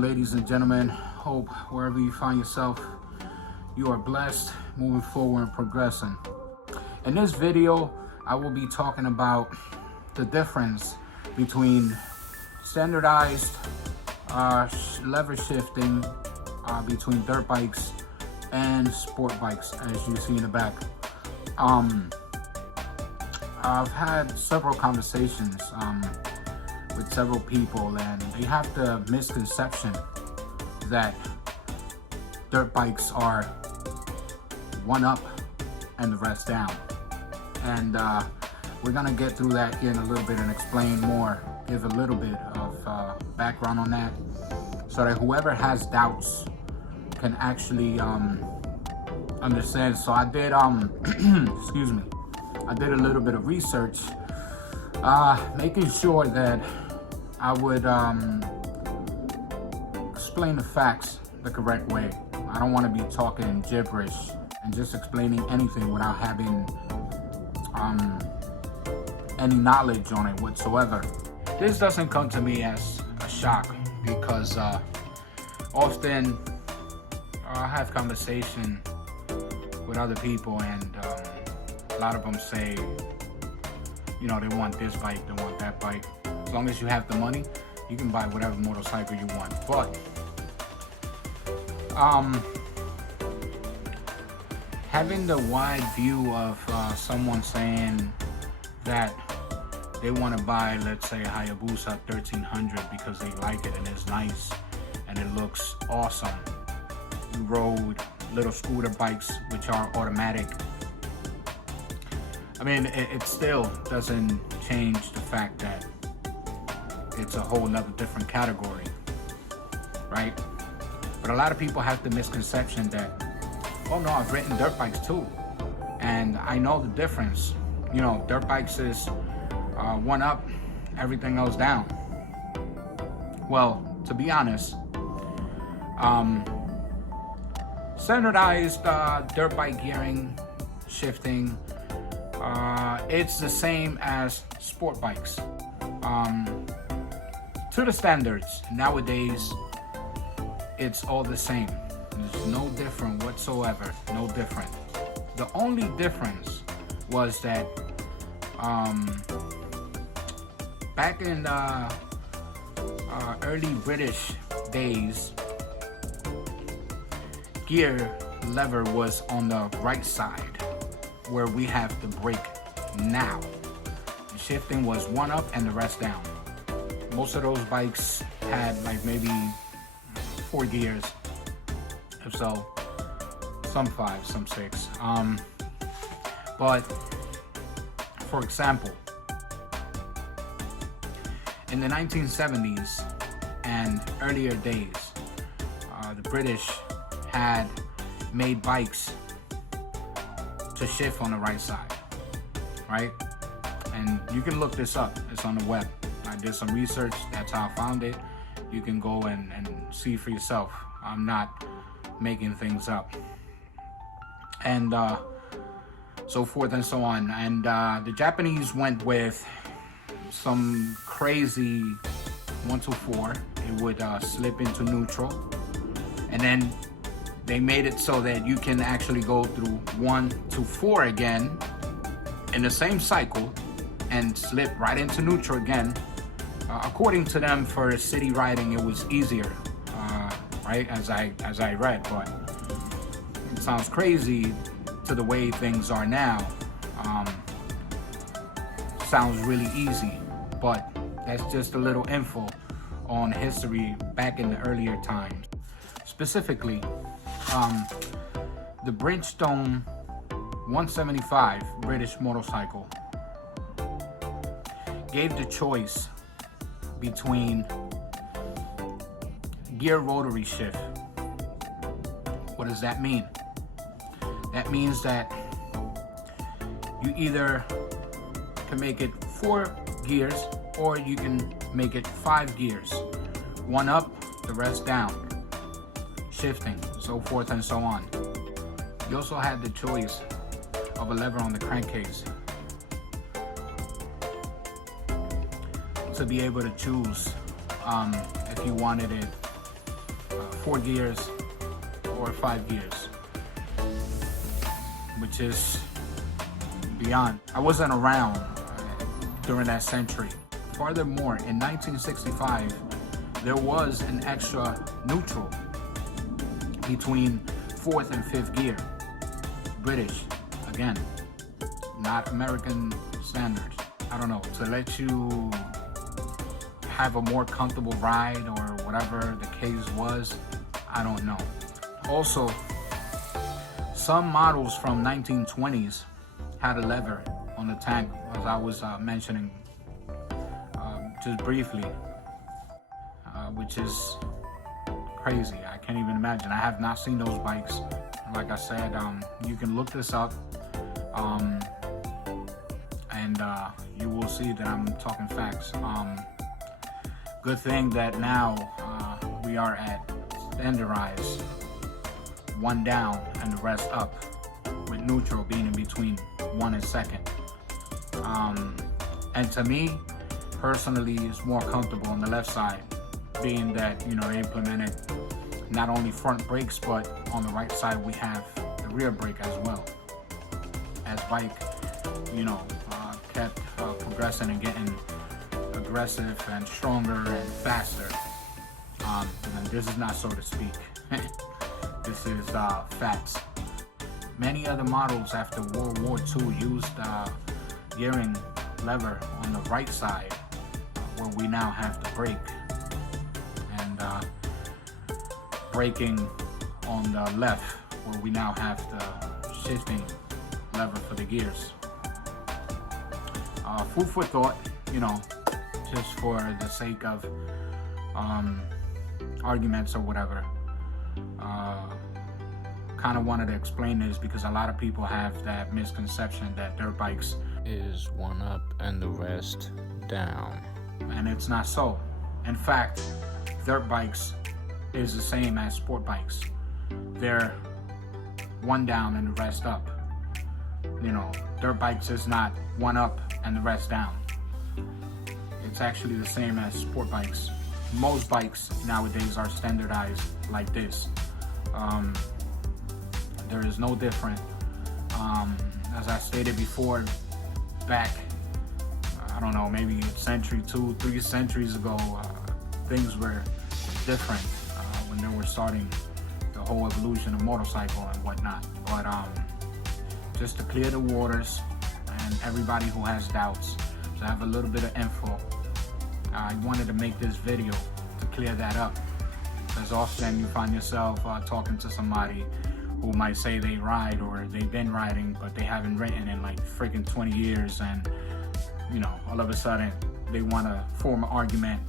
on, ladies and gentlemen? Hope wherever you find yourself, you are blessed, moving forward and progressing. In this video, I will be talking about the difference between standardized lever shifting between dirt bikes and sport bikes, as you see in the back. I've had several conversations with several people, and they have the misconception that dirt bikes are one up and the rest down. And we're gonna get through that here in a little bit and explain more, give a little bit of background on that, so that whoever has doubts can actually understand. So I did excuse me, I did a little bit of research, making sure that I would explain the facts the correct way. I don't want to be talking gibberish and just explaining anything without having any knowledge on it whatsoever. This doesn't come to me as a shock, because often I have conversation with other people, and a lot of them say, you know, they want this bike, they want that bike. As long as you have the money, you can buy whatever motorcycle you want. But having the wide view of someone saying that they want to buy, let's say, a Hayabusa 1300 because they like it and it's nice and it looks awesome. We rode little scooter bikes which are automatic. I mean, it still doesn't change the fact that it's a whole nother different category, right? But a lot of people have the misconception that, oh no, I've ridden dirt bikes too, and I know the difference. You know, dirt bikes is one up, everything else down. Well, to be honest, standardized dirt bike gearing, shifting, it's the same as sport bikes. To the standards, nowadays, it's all the same. There's no different whatsoever, no different. The only difference was that back in the early British days, gear lever was on the right side, where we have the brake now. The shifting was one up and the rest down. Most of those bikes had like maybe 4 gears, if so, some 5, some 6. But for example, in the 1970s and earlier days, the British had made bikes to shift on the right side, right? And you can look this up, it's on the web. I did some research, that's how I found it. You can go and see for yourself. I'm not making things up. And so forth and so on. And the Japanese went with some crazy 1-4. It would slip into neutral. And then they made it so that you can actually go through 1-4 again in the same cycle and slip right into neutral again. According to them, for city riding, it was easier, right? As I read, but it sounds crazy to the way things are now. Sounds really easy, but that's just a little info on history back in the earlier times. Specifically, the Bridgestone 175 British motorcycle gave the choice between gear rotary shift. What does that mean? That means that you either can make it 4 gears or you can make it 5 gears. One up, the rest down. Shifting, so forth and so on. You also had the choice of a lever on the crankcase to be able to choose if you wanted it 4 gears or 5 gears, which is beyond. I wasn't around during that century. Furthermore, in 1965, there was an extra neutral between 4th and 5th gear. British, again, not American standards. I don't know, to let you have a more comfortable ride or whatever the case was, I don't know. Also, some models from 1920s had a lever on the tank, as I was mentioning just briefly, which is crazy. I can't even imagine. I have not seen those bikes. Like I said, you can look this up, and you will see that I'm talking facts. Good thing that now we are at standardized, one down and the rest up, with neutral being in between 1 and 2nd. And to me, personally, it's more comfortable on the left side, being that, you know, they implemented not only front brakes, but on the right side we have the rear brake as well. As bike, you know, kept progressing and getting aggressive and stronger and faster. And this is not so to speak. This is facts. Many other models after World War II used gearing lever on the right side, where we now have the brake, and braking on the left, where we now have the shifting lever for the gears. Food for thought, you know, just for the sake of arguments or whatever. Kind of wanted to explain this because a lot of people have that misconception that dirt bikes is one up and the rest down, and it's not so. In fact, dirt bikes is the same as sport bikes. They're one down and the rest up. You know, dirt bikes is not one up and the rest down. It's actually the same as sport bikes. Most bikes nowadays are standardized like this. There is no different. As I stated before, back, I don't know, maybe a century, 2-3 centuries ago, things were different when they were starting the whole evolution of motorcycle and whatnot. But just to clear the waters and everybody who has doubts, to have a little bit of info, I wanted to make this video to clear that up. Because often you find yourself talking to somebody who might say they ride or they've been riding, but they haven't ridden in like freaking 20 years, and you know, all of a sudden they want to form an argument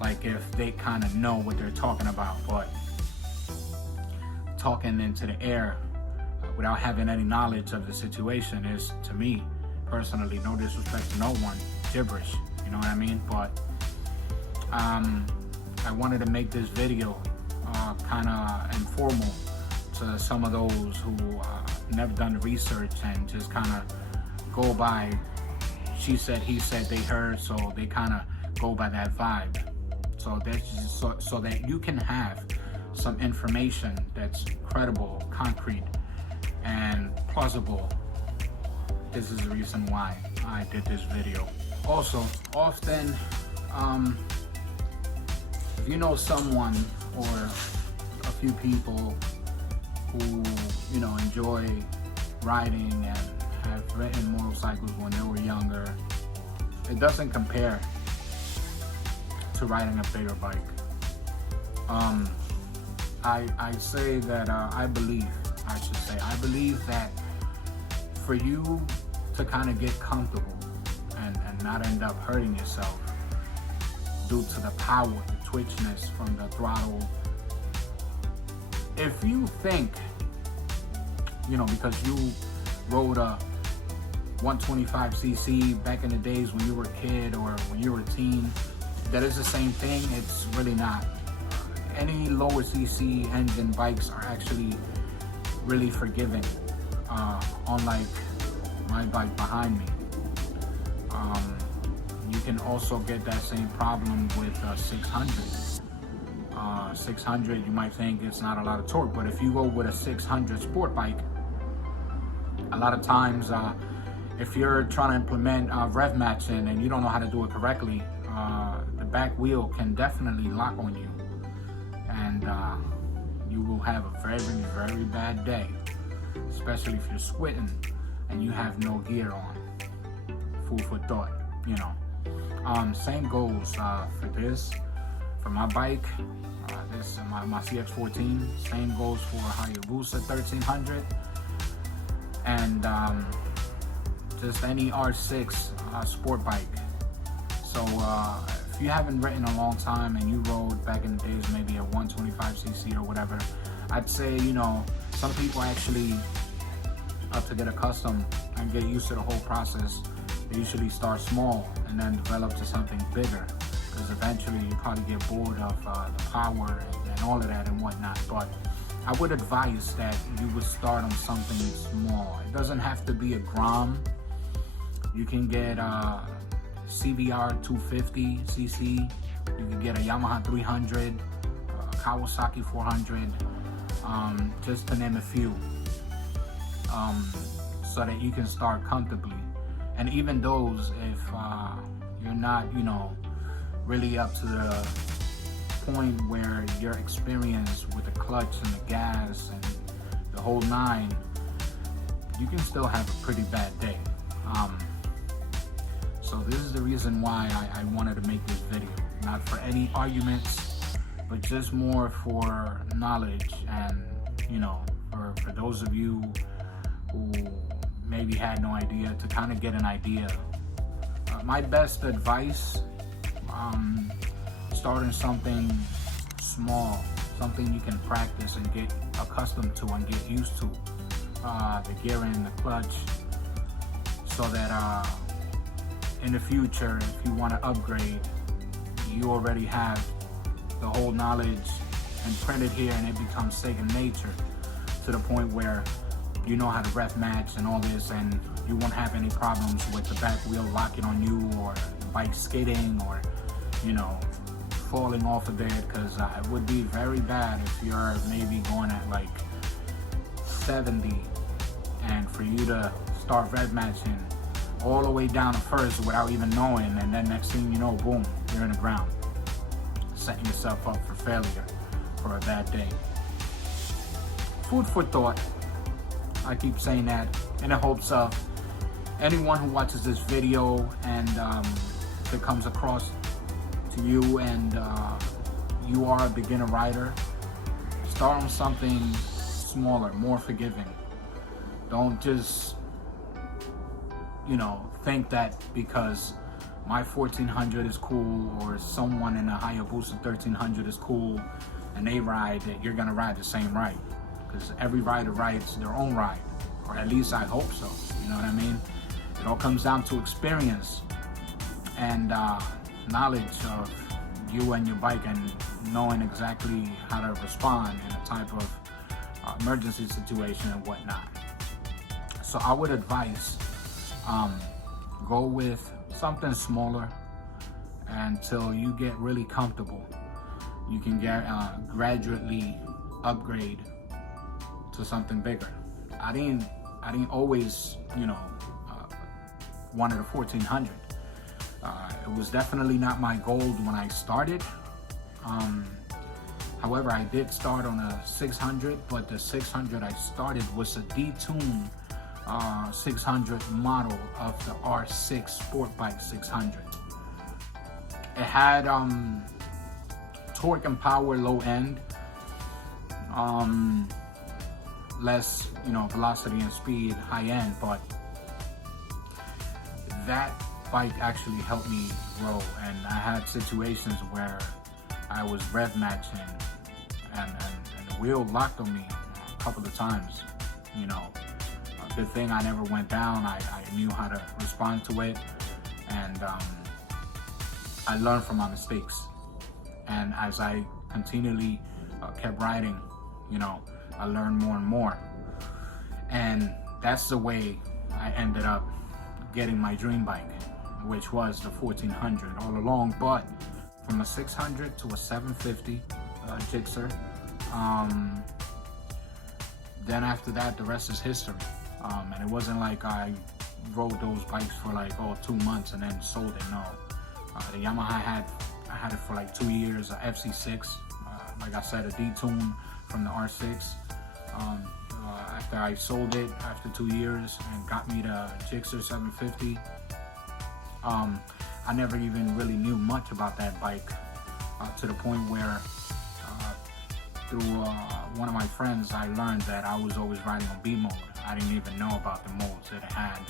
like if they kind of know what they're talking about. But talking into the air without having any knowledge of the situation is, to me personally, no disrespect to no one, gibberish, you know what I mean? But I wanted to make this video kind of informal to some of those who never done the research and just kind of go by she said, he said, they heard, so they kind of go by that vibe. So that's just so that you can have some information that's credible, concrete, and plausible. This is the reason why I did this video. Also, often, if you know someone or a few people who, you know, enjoy riding and have ridden motorcycles when they were younger, it doesn't compare to riding a bigger bike. I say that I believe that for you to kind of get comfortable and not end up hurting yourself due to the power, the twitchiness from the throttle, if you think, you know, because you rode a 125cc back in the days when you were a kid or when you were a teen, that is the same thing, it's really not. Any lower cc engine bikes are actually really forgiving, unlike my bike behind me. You can also get that same problem with 600. 600, you might think it's not a lot of torque, but if you go with a 600 sport bike, a lot of times, if you're trying to implement rev matching and you don't know how to do it correctly, the back wheel can definitely lock on you, and you will have a very, very bad day, especially if you're squinting and you have no gear on. Food for thought, you know. Same goes for this. For my bike, this is my CX-14. Same goes for Hayabusa 1300, and just any R6 sport bike. So if you haven't ridden a long time and you rode back in the days maybe a 125cc or whatever, I'd say, you know, some people actually, to get accustomed and get used to the whole process, they usually start small and then develop to something bigger, because eventually you probably get bored of the power and all of that and whatnot. But I would advise that you would start on something small. It doesn't have to be a Grom. You can get CBR 250cc. You can get a Yamaha 300, Kawasaki 400, just to name a few, so that you can start comfortably. And even those, if you're not, you know, really up to the point where you're experienced with the clutch and the gas and the whole nine, you can still have a pretty bad day. So this is the reason why I wanted to make this video. Not for any arguments, but just more for knowledge, and, you know, for those of you who maybe had no idea, to kind of get an idea. My best advice, starting something small, something you can practice and get accustomed to and get used to, the gearing, the clutch, so that in the future, if you want to upgrade, you already have the whole knowledge imprinted here, and it becomes second nature, to the point where you know how to ref match and all this, and you won't have any problems with the back wheel locking on you, or the bike skidding, or, you know, falling off of there, because it would be very bad if you're maybe going at like 70, and for you to start rev matching all the way down to first without even knowing, and then next thing you know, boom, you're in the ground, setting yourself up for failure for a bad day. Food for thought. I keep saying that in the hopes of anyone who watches this video, and if it comes across to you and you are a beginner rider, start on something smaller, more forgiving. Don't just, you know, think that because my 1400 is cool, or someone in a Hayabusa 1300 is cool and they ride, that you're gonna ride the same ride. Because every rider rides their own ride, or at least I hope so, you know what I mean? It all comes down to experience and knowledge of you and your bike, and knowing exactly how to respond in a type of emergency situation and whatnot. So I would advise, go with something smaller until you get really comfortable. You can get gradually upgrade to something bigger. I didn't always, you know, wanted a 1400. It was definitely not my goal when I started. However, I did start on a 600, but the 600 I started was a detuned 600 model of the R6 Sport Bike 600. It had torque and power low end, less, you know, velocity and speed high end, but that bike actually helped me grow. And I had situations where I was rev matching and the wheel locked on me a couple of times, you know. Good thing I never went down. I knew how to respond to it, and I learned from my mistakes. And as I continually kept riding, you know, I learned more and more. And that's the way I ended up getting my dream bike, which was the 1400 all along. But from a 600 to a 750, Gixxer. Then after that, the rest is history. And it wasn't like I rode those bikes for like 2 months and then sold it. No, the Yamaha I had it for like 2 years. A FC6, like I said, a D-tune from the R6. After I sold it after 2 years and got me the Gixxer 750, I never even really knew much about that bike to the point where through one of my friends, I learned that I was always riding on B mode. I didn't even know about the modes that it had,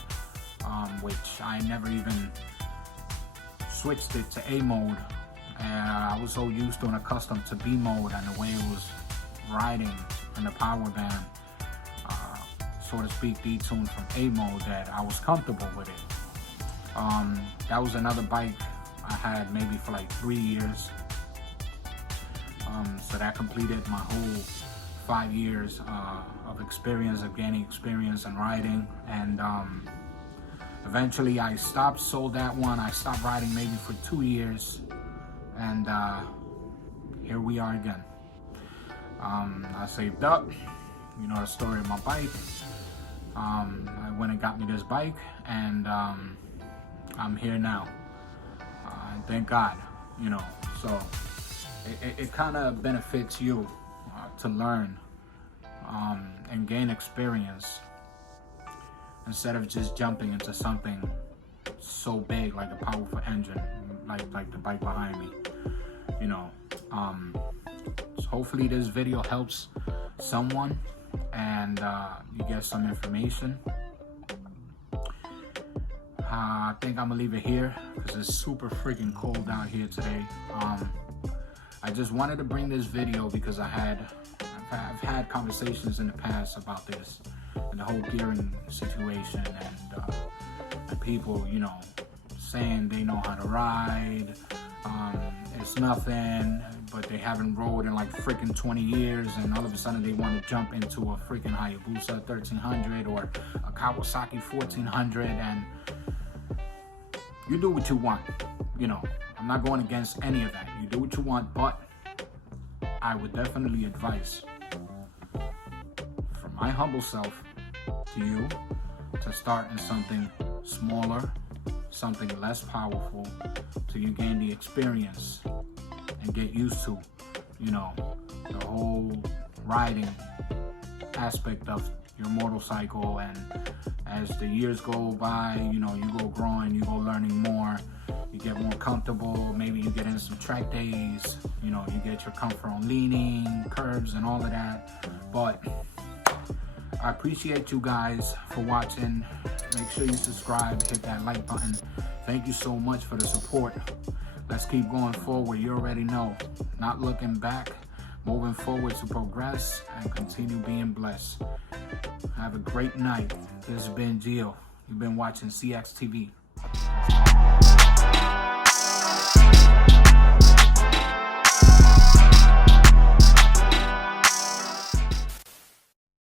which I never even switched it to A mode. And I was so used to and accustomed to B mode and the way it was riding in the power band, so to speak, detuned from A mode, that I was comfortable with it. That was another bike I had maybe for like 3 years. So that completed my whole 5 years of experience, of gaining experience and riding. And eventually I sold that one. I stopped riding maybe for 2 years. And here we are again. I saved up, you know the story of my bike. I went and got me this bike, and I'm here now. And thank God, you know. So it kind of benefits you to learn and gain experience instead of just jumping into something so big like a powerful engine, like the bike behind me, you know. So hopefully this video helps someone and you get some information. I think I'm gonna leave it here because it's super freaking cold out here today. I just wanted to bring this video because I've had conversations in the past about this and the whole gearing situation, and people, you know, saying they know how to ride. It's nothing, but they haven't rode in like freaking 20 years, and all of a sudden they want to jump into a freaking Hayabusa 1300 or a Kawasaki 1400, and you do what you want, you know. I'm not going against any of that. You do what you want, but I would definitely advise, from my humble self to you, to start in something smaller, something less powerful, till you gain the experience and get used to, you know, the whole riding aspect of your motorcycle. And as the years go by, you know, you go growing, you go learning more, you get more comfortable. Maybe you get in some track days, you know, you get your comfort on leaning, curves, and all of that. But I appreciate you guys for watching. Make sure you subscribe, hit that like button. Thank you so much for the support. Let's keep going forward. You already know, not looking back, moving forward to progress and continue being blessed. Have a great night. This has been Gio. You've been watching CX TV.